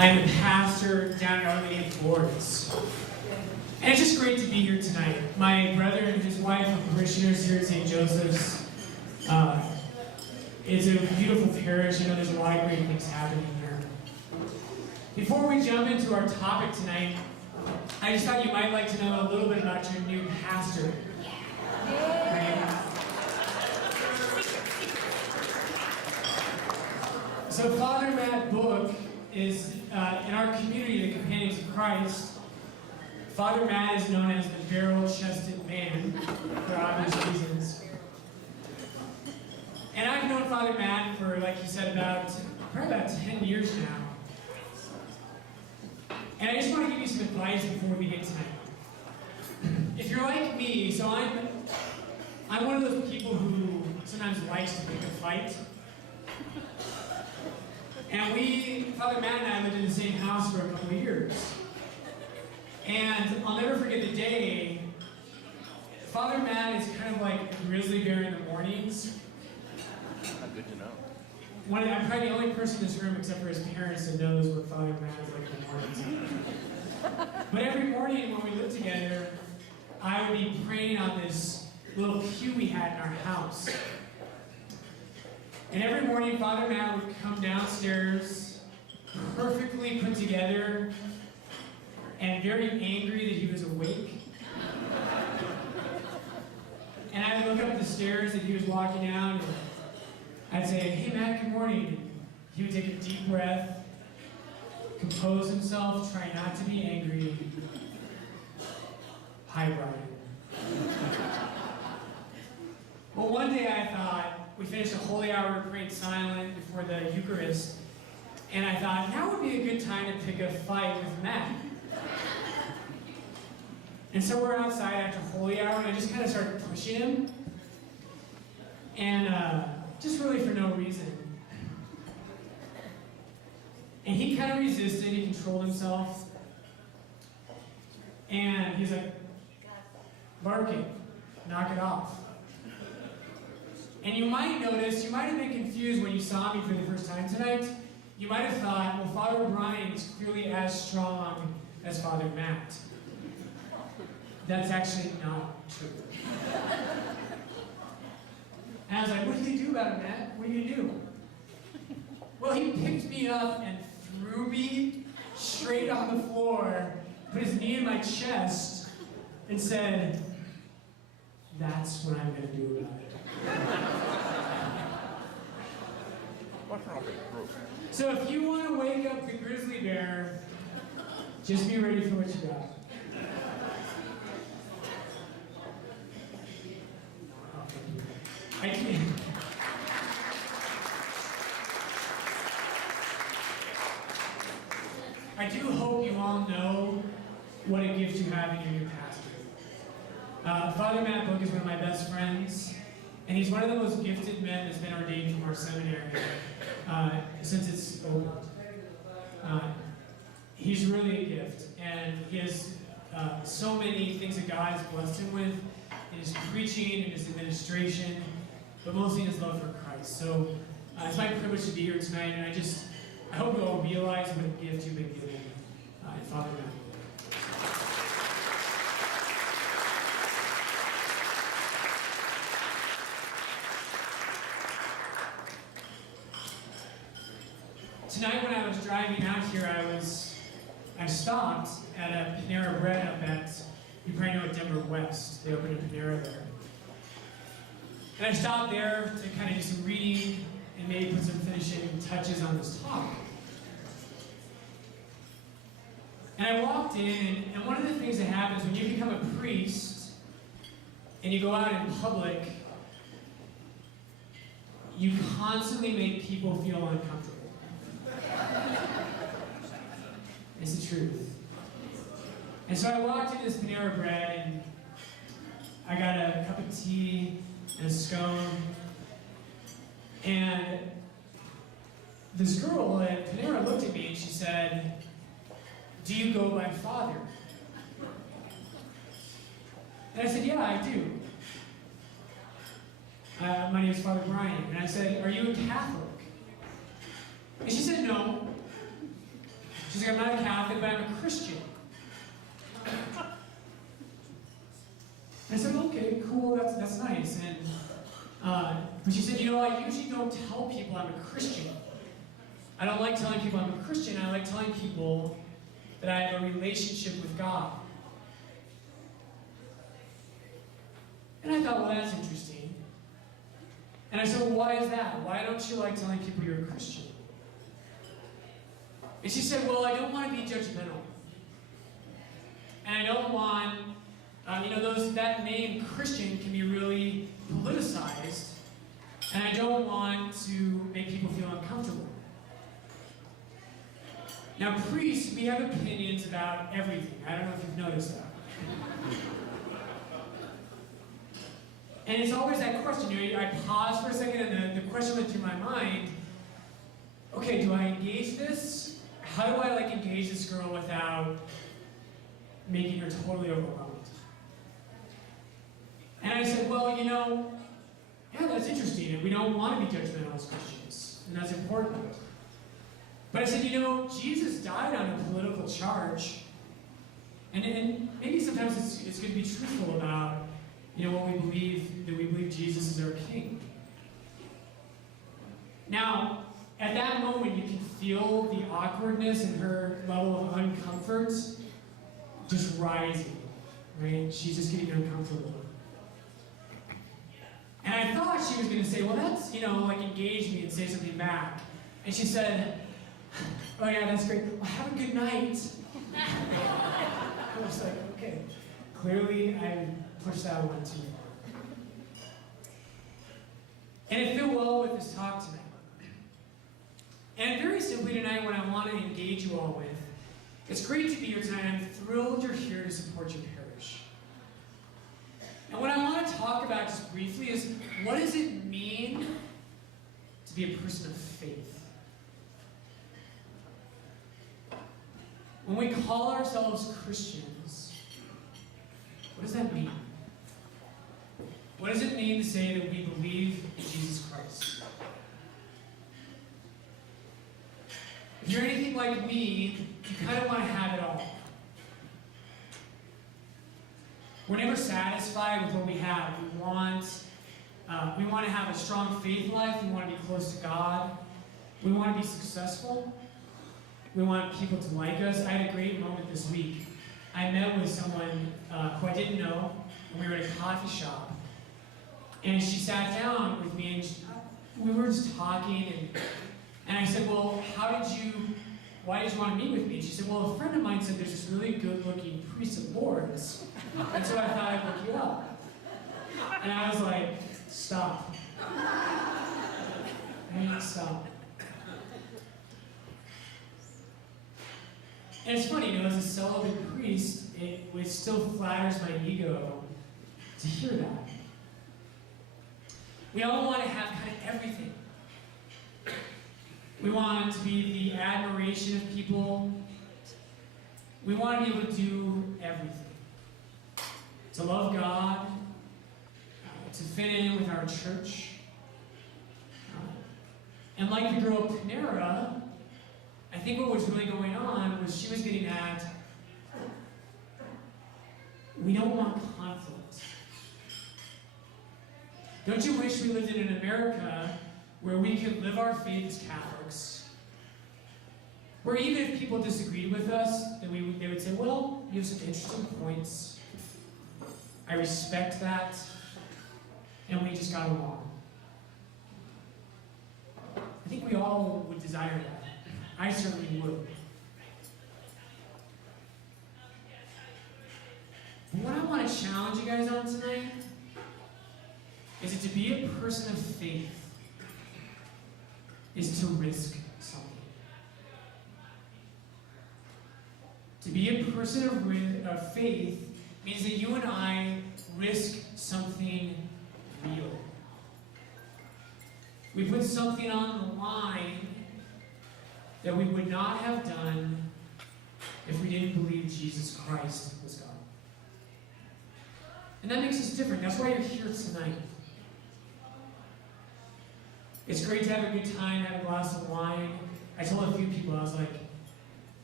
I'm a pastor down in Our Lady of Lourdes. And it's just great to be here tonight. My brother and his wife are parishioners here at St. Joseph's. It's a beautiful parish. I know there's a lot of great things happening here. Before we jump into our topic tonight, I just thought you might like to know a little bit about your new pastor. Right? So Father Matt Book is, in our community, the Companions of Christ, Father Matt is known as the barrel-chested man, for obvious reasons. And I've known Father Matt for, like he said, probably about 10 years now. And I just want to give you some advice before we begin tonight. If you're like me, so I'm one of those people who sometimes likes to pick a fight. And Father Matt and I lived in the same house for a couple of years. And I'll never forget the day, Father Matt is kind of like a grizzly bear in the mornings. Good to know. I'm probably the only person in this room, except for his parents, that knows what Father Matt is like in the mornings. But every morning when we lived together, I would be praying on this little pew we had in our house. And every morning, Father Matt would come downstairs, perfectly put together, and very angry that he was awake. And I would look up the stairs that he was walking down, and I'd say, "Hey Matt, good morning." And he would take a deep breath, compose himself, try not to be angry. "Hi, Brian." Well, one day I thought, we finished a holy hour praying silent before the Eucharist, and I thought, now would be a good time to pick a fight with Matt. And so we're outside after holy hour, and I just kind of started pushing him, and just really for no reason. And he kind of resisted, he controlled himself, and he's like, barking, "Knock it off." And you might notice, you might have been confused when you saw me for the first time tonight. You might have thought, well, Father Brian is clearly as strong as Father Matt. That's actually not true. And I was like, "What did you do about it, Matt? What did you do?" Well, he picked me up and threw me straight on the floor, put his knee in my chest, and said, "That's what I'm going to do about it." So if you want to wake up the grizzly bear, just be ready for what you got. I do hope you all know what a gift you have in your new pastor. Father Matt Book is one of my best friends, and he's one of the most gifted men that's been ordained from our seminary since it's opened. He's really a gift, and he has so many things that God has blessed him with in his preaching, in his administration, but mostly in his love for Christ. So it's my privilege to be here tonight, and I hope you all realize what a gift you've been given in Father Matt. Tonight when I was driving out here, I stopped at a Panera Bread up at, you probably know, at Denver West. They opened a Panera there. And I stopped there to kind of do some reading and maybe put some finishing touches on this talk. And I walked in, and one of the things that happens when you become a priest and you go out in public, you constantly make people feel uncomfortable. It's the truth. And so I walked into this Panera Bread, and I got a cup of tea and a scone, and this girl at Panera looked at me and she said, "Do you go by Father?" And I said, "Yeah, I do. My name is Father Brian." And I said, "Are you a Catholic?" And she said, "No." She's like, I'm not a Catholic, but I'm a Christian. I said, okay, cool, that's nice. And but she said, I usually don't tell people I'm a Christian. I don't like telling people I'm a Christian. I like telling people that I have a relationship with God. And I thought, well, that's interesting. And I said, well, why is that? Why don't you like telling people you're a Christian? And she said, well, I don't want to be judgmental. And I don't want, that name Christian can be really politicized. And I don't want to make people feel uncomfortable. Now, priests, we have opinions about everything. I don't know if you've noticed that. And it's always that question. I pause for a second and the question went through my mind, okay, do I engage this? How do I engage this girl without making her totally overwhelmed? And I said, well, yeah, that's interesting. And we don't want to be judgmental as Christians. And that's important. But I said, Jesus died on a political charge. And maybe sometimes it's going to be truthful about, what we believe, that we believe Jesus is our King. Now, at that moment, you can feel the awkwardness and her level of uncomfort just rising, right? She's just getting uncomfortable. And I thought she was going to say, well, that's, engage me and say something back. And she said, oh yeah, that's great. Well, have a good night. I was like, okay. Clearly, I pushed that one too far. And it fit well with this talk tonight. And very simply tonight, what I want to engage you all with, it's great to be here tonight. I'm thrilled you're here to support your parish. And what I want to talk about just briefly is, what does it mean to be a person of faith? When we call ourselves Christians, what does that mean? What does it mean to say that we believe in Jesus Christ? If you're anything like me, you kind of want to have it all. We're never satisfied with what we have. We want to have a strong faith life. We want to be close to God. We want to be successful. We want people to like us. I had a great moment this week. I met with someone who I didn't know, and we were at a coffee shop. And she sat down with me, and we were just talking, and I said, well, why did you want to meet with me? And she said, well, a friend of mine said there's this really good-looking priest of Lourdes, and so I thought I'd look you up. And I was like, stop. Stop. And it's funny, as a celibate priest, it still flatters my ego to hear that. We all want to have kind of everything. We want to be the admiration of people. We want to be able to do everything. To love God, to fit in with our church. And like the girl Panera, I think what was really going on was she was getting at, we don't want conflict. Don't you wish we lived in an America where we could live our faith as Catholics? Where even if people disagreed with us, then they would say, well, you have some interesting points. I respect that. And we just got along. I think we all would desire that. I certainly would. But what I want to challenge you guys on tonight is that to be a person of faith is to risk something. To be a person of faith means that you and I risk something real. We put something on the line that we would not have done if we didn't believe Jesus Christ was God. And that makes us different. That's why you're here tonight. It's great to have a good time, have a glass of wine. I told a few people, I was like,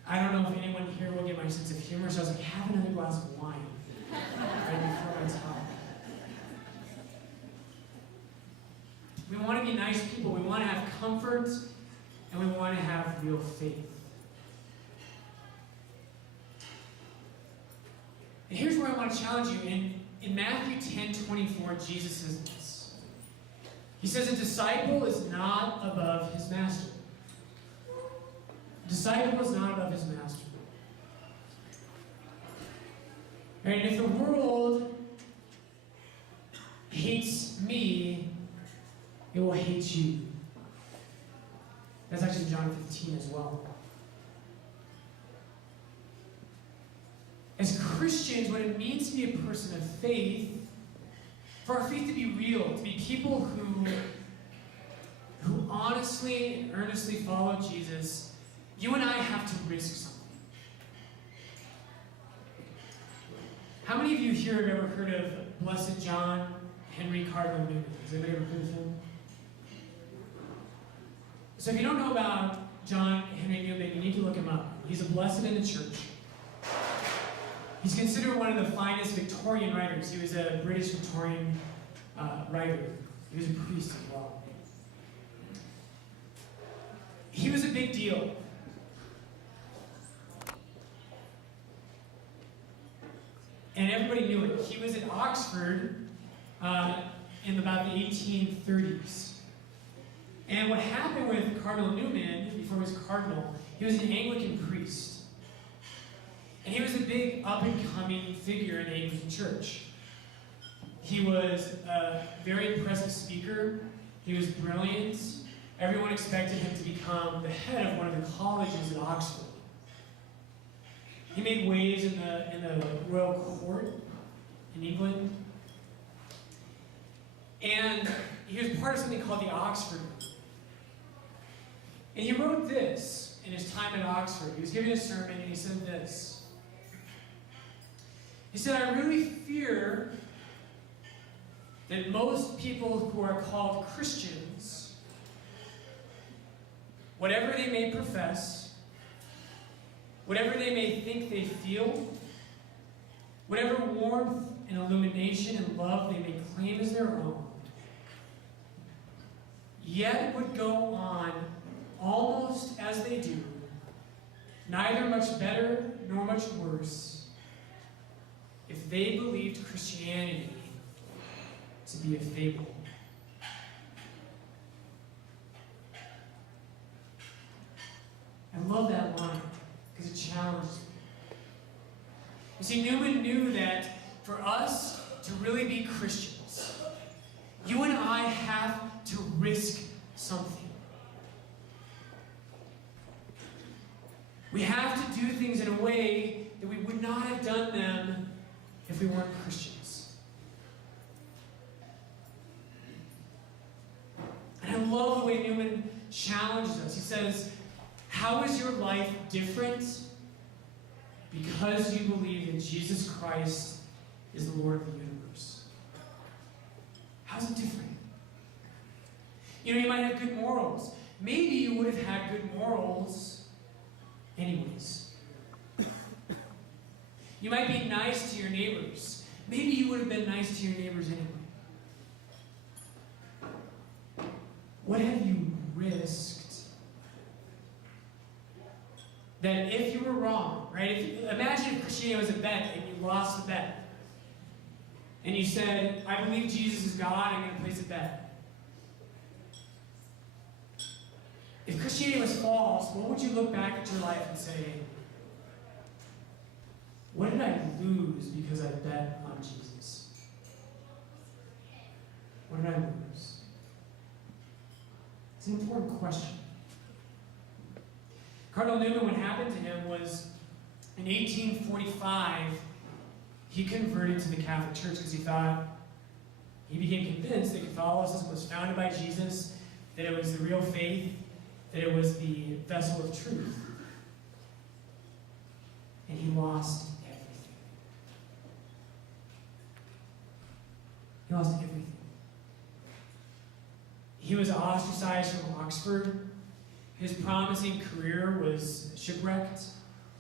I don't know if anyone here will get my sense of humor, so I was like, have another glass of wine right before I talk. We want to be nice people. We want to have comfort, and we want to have real faith. And here's where I want to challenge you. In Matthew 10:24, Jesus says this. He says, a disciple is not above his master. A disciple is not above his master. And if the world hates me, it will hate you. That's actually John 15 as well. As Christians, what it means to be a person of faith, for our faith to be real, to be people who honestly and earnestly follow Jesus, you and I have to risk something. How many of you here have ever heard of Blessed John Henry Cardinal Newman? Has anybody ever heard of him? So if you don't know about John Henry Newman, you need to look him up. He's a blessed in the church. He's considered one of the finest Victorian writers. He was a British Victorian writer. He was a priest as well. He was a big deal. And everybody knew it. He was at Oxford in about the 1830s. And what happened with Cardinal Newman, before he was cardinal, he was an Anglican priest. And he was a big up-and-coming figure in the Anglican church. He was a very impressive speaker. He was brilliant. Everyone expected him to become the head of one of the colleges at Oxford. He made waves in the royal court in England. And he was part of something called the Oxford Group. And he wrote this in his time at Oxford. He was giving a sermon and he said this. He said, I really fear that most people who are called Christians, whatever they may profess, whatever they may think they feel, whatever warmth and illumination and love they may claim as their own, yet would go on almost as they do, neither much better nor much worse, if they believed Christianity to be a fable. I love that line because it challenges me. You see, Newman knew that for us to really be Christians, you and I have to risk something. We have to do things in a way that we would not have done them if we weren't Christians. And I love the way Newman challenges us. He says, how is your life different because you believe that Jesus Christ is the Lord of the universe? How's it different? You know, you might have good morals. Maybe you would have had good morals anyways. You might be nice to your neighbors. Maybe you would have been nice to your neighbors anyway. What have you risked that if you were wrong, right? Imagine if Christianity was a bet and you lost the bet. And you said, I believe Jesus is God, I'm going to place a bet. If Christianity was false, what would you look back at your life and say, what did I lose because I bet on Jesus? What did I lose? It's an important question. Cardinal Newman, what happened to him was, in 1845, he converted to the Catholic Church because he became convinced that Catholicism was founded by Jesus, that it was the real faith, that it was the vessel of truth. And he lost everything. He lost everything. He was ostracized from Oxford. His promising career was shipwrecked.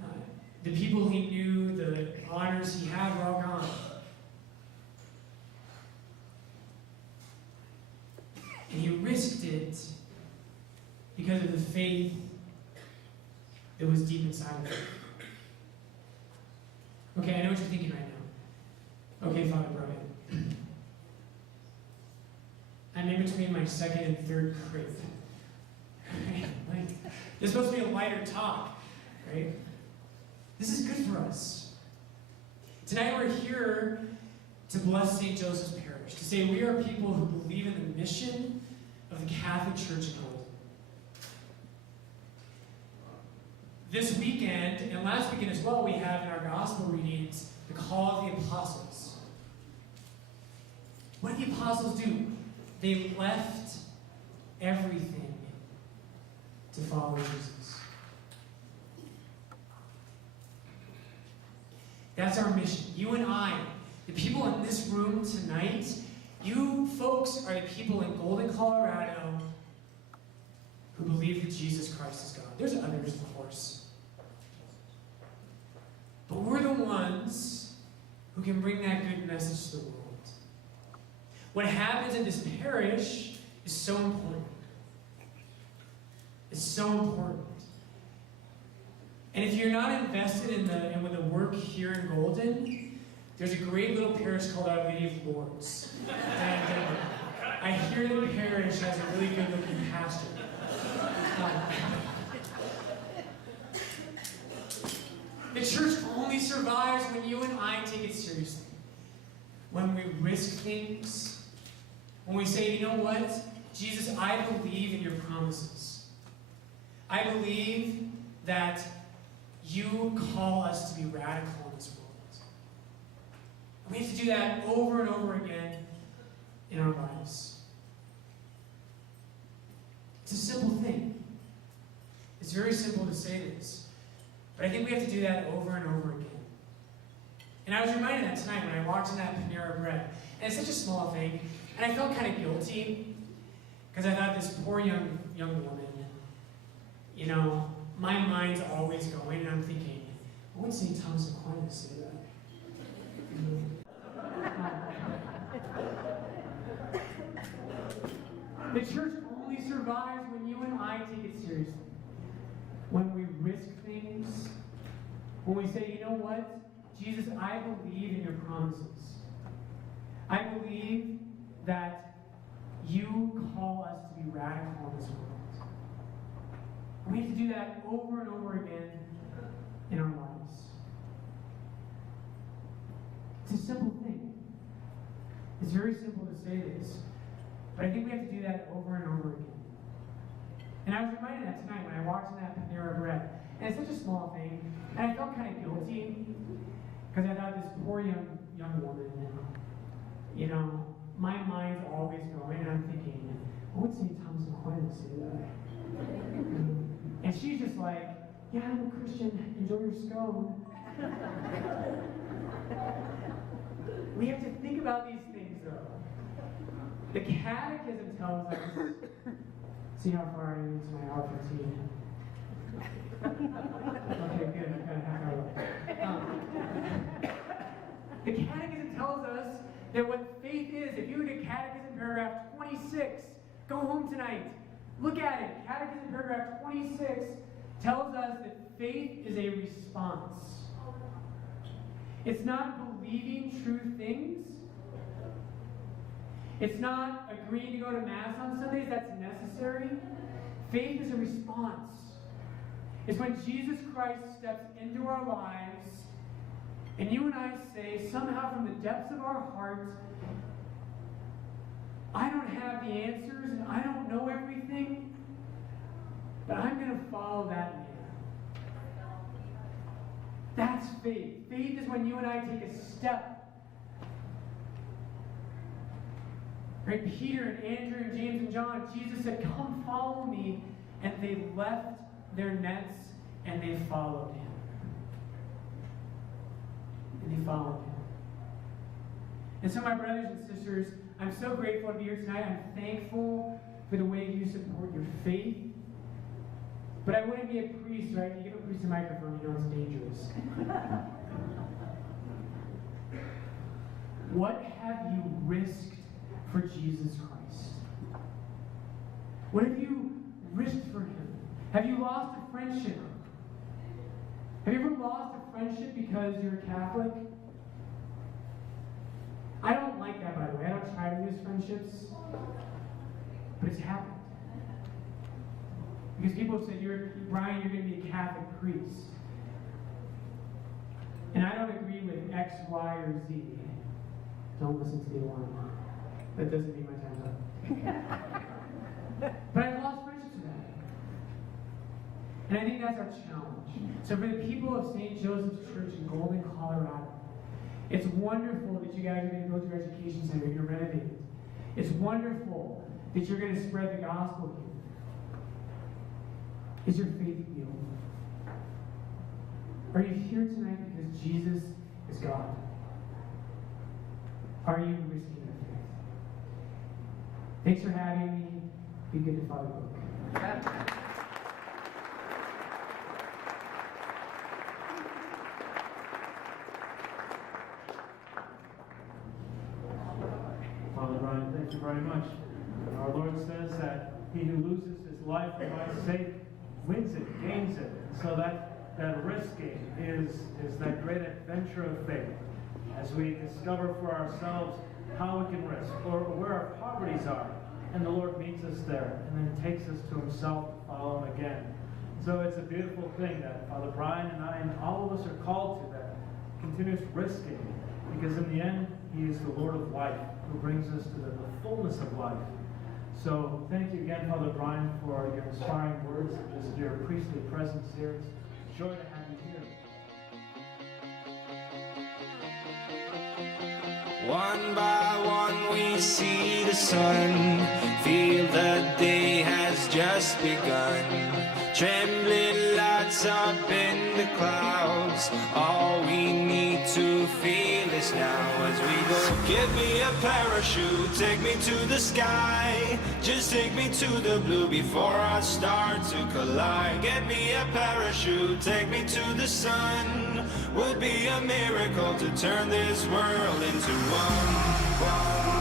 The people he knew, the honors he had were all gone. And he risked it because of the faith that was deep inside of him. Okay, I know what you're thinking right now. Okay, Father Brian. I'm in between my second and third crib. Like, this is supposed to be a lighter talk, right? This is good for us. Tonight we're here to bless St. Joseph's Parish, to say we are people who believe in the mission of the Catholic Church in Golden. This weekend, and last weekend as well, we have in our gospel readings the call of the apostles. What did the apostles do? They left everything to follow Jesus. That's our mission. You and I, the people in this room tonight, you folks are the people in Golden, Colorado who believe that Jesus Christ is God. There's others, of course. But we're the ones who can bring that good message to the world. What happens in this parish is so important. It's so important. And if you're not invested in the work here in Golden, there's a great little parish called Our Lady of Lourdes. And I hear the parish has a really good-looking pastor. The church only survives when you and I take it seriously. When we risk things. When we say, you know what? Jesus, I believe in your promises. I believe that you call us to be radical in this world. And we have to do that over and over again in our lives. It's a simple thing. It's very simple to say this. But I think we have to do that over and over again. And I was reminded of that tonight when I walked in that Panera Bread. And it's such a small thing. And I felt kind of guilty. Because I thought this poor young woman, you know, my mind's always going, and I'm thinking, I would St. Thomas Aquinas say that. The church only survives when you and I take it seriously. When we risk things. When we say, you know what? Jesus, I believe in your promises. I believe that you call us to be radical in this world. We have to do that over and over again in our lives. It's a simple thing. It's very simple to say this, but I think we have to do that over and over again. And I was reminded of that tonight when I walked in that Panera Bread. And it's such a small thing, and I felt kind of guilty because I thought this poor young woman, you know, my mind's always going, and I'm thinking, I would St. Thomas Aquinas say that. And she's just like, yeah, I'm a Christian, enjoy your scone. We have to think about these things, though. The Catechism tells us, see how far I am into my R15. Okay, good, I've got a half hour left. The Catechism tells us that what faith is, if you look at Catechism paragraph 26, go home tonight. Look at it. Catechism paragraph 26 tells us that faith is a response. It's not believing true things. It's not agreeing to go to Mass on Sundays. That's necessary. Faith is a response. It's when Jesus Christ steps into our lives and you and I say, somehow from the depths of our heart, I don't have the answers and I don't know everything, but I'm going to follow that man. That's faith. Faith is when you and I take a step. Right? Peter and Andrew and James and John, Jesus said, come follow me. And they left their nets and they followed him. And they followed him. And so my brothers and sisters, I'm so grateful to be here tonight. I'm thankful for the way you support your faith. But I wouldn't be a priest priest, right? You give a priest a microphone, you know it's dangerous. What have you risked for Jesus Christ? What have you risked for him? Have you lost a friendship? Have you ever lost a friendship because you're a Catholic? I don't like that, by the way. I don't try to lose friendships. But it's happened. Because people say, Brian, you're going to be a Catholic priest. And I don't agree with X, Y, or Z. Don't listen to the alarm. That doesn't mean my time's up. But I've lost friendships with that. And I think that's our challenge. So for the people of St. Joseph's Church in Golden, Colorado, it's wonderful that you guys are going to build your education center, you're renovating. It's wonderful that you're going to spread the gospel here. Is your faith real? Are you here tonight because Jesus is God? Are you risking your faith? Thanks for having me. Be good to Father Book. Father Brian, thank you very much. Our Lord says that he who loses his life for my sake wins it, gains it. So that risking is that great adventure of faith as we discover for ourselves how we can risk or where our poverties are. And the Lord meets us there and then takes us to himself to follow him again. So it's a beautiful thing that Father Brian and I and all of us are called to, that continuous risking, because in the end, he is the Lord of life who brings us to the fullness of life. So thank you again, Father Brian, for your inspiring words and just your priestly presence here. It's a joy to have you here. One by one we see the sun, feel the day has just begun. Trembling lights up in the clouds, all we need to feel is now as we go. Give me a parachute, take me to the sky, just take me to the blue before I start to collide. Get me a parachute, take me to the sun, would be a miracle to turn this world into one.